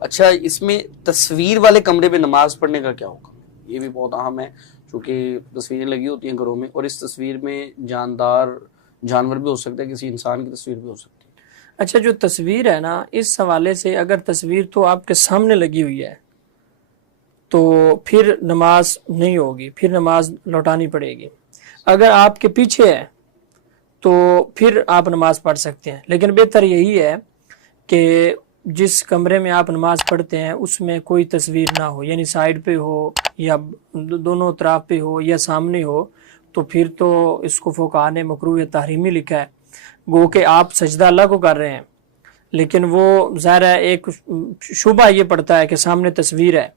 اچھا، اس میں تصویر والے کمرے میں نماز پڑھنے کا کیا ہوگا؟ یہ بھی بہت اہم ہے، چونکہ تصویریں لگی ہوتی ہیں گھروں میں، اور اس تصویر میں جاندار جانور بھی ہو سکتا ہے، کسی انسان کی تصویر بھی ہو سکتی ہے۔ اچھا، جو تصویر ہے نا، اس حوالے سے اگر تصویر تو آپ کے سامنے لگی ہوئی ہے تو پھر نماز نہیں ہوگی، پھر نماز لوٹانی پڑے گی۔ اگر آپ کے پیچھے ہے تو پھر آپ نماز پڑھ سکتے ہیں، لیکن بہتر یہی ہے کہ جس کمرے میں آپ نماز پڑھتے ہیں اس میں کوئی تصویر نہ ہو، یعنی سائڈ پہ ہو یا دونوں اطراف پہ ہو یا سامنے ہو، تو پھر تو اس کو فقہاء نے مکروہ تحریمی لکھا ہے، گو کہ آپ سجدہ اللہ کو کر رہے ہیں، لیکن وہ ظاہر ہے ایک شبہ یہ پڑتا ہے کہ سامنے تصویر ہے۔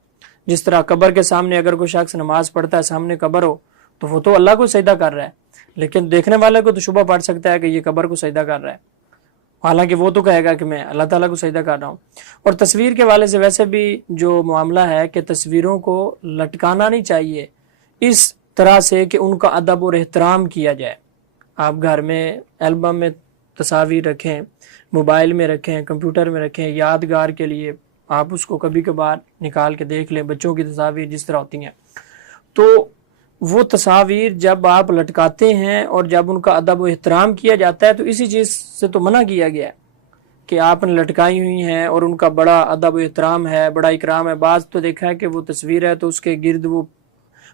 جس طرح قبر کے سامنے اگر کوئی شخص نماز پڑھتا ہے، سامنے قبر ہو، تو وہ تو اللہ کو سجدہ کر رہا ہے، لیکن دیکھنے والے کو تو شبہ پڑ سکتا ہے کہ یہ قبر کو سجدہ کر رہا ہے، حالانکہ وہ تو کہے گا کہ میں اللہ تعالیٰ کو سجدہ کر رہا ہوں۔ اور تصویر کے والے سے ویسے بھی جو معاملہ ہے کہ تصویروں کو لٹکانا نہیں چاہیے اس طرح سے کہ ان کا ادب اور احترام کیا جائے۔ آپ گھر میں البم میں تصاویر رکھیں، موبائل میں رکھیں، کمپیوٹر میں رکھیں، یادگار کے لیے آپ اس کو کبھی کبھار نکال کے دیکھ لیں، بچوں کی تصاویر جس طرح ہوتی ہیں۔ تو وہ تصاویر جب آپ لٹکاتے ہیں اور جب ان کا ادب و احترام کیا جاتا ہے تو اسی چیز سے تو منع کیا گیا ہے کہ آپ نے لٹکائی ہوئی ہیں اور ان کا بڑا ادب و احترام ہے، بڑا اکرام ہے۔ بعض تو دیکھا ہے کہ وہ تصویر ہے تو اس کے گرد وہ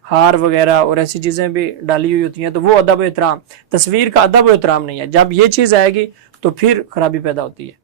ہار وغیرہ اور ایسی چیزیں بھی ڈالی ہوئی ہوتی ہیں، تو وہ ادب و احترام، تصویر کا ادب و احترام نہیں ہے۔ جب یہ چیز آئے گی تو پھر خرابی پیدا ہوتی ہے۔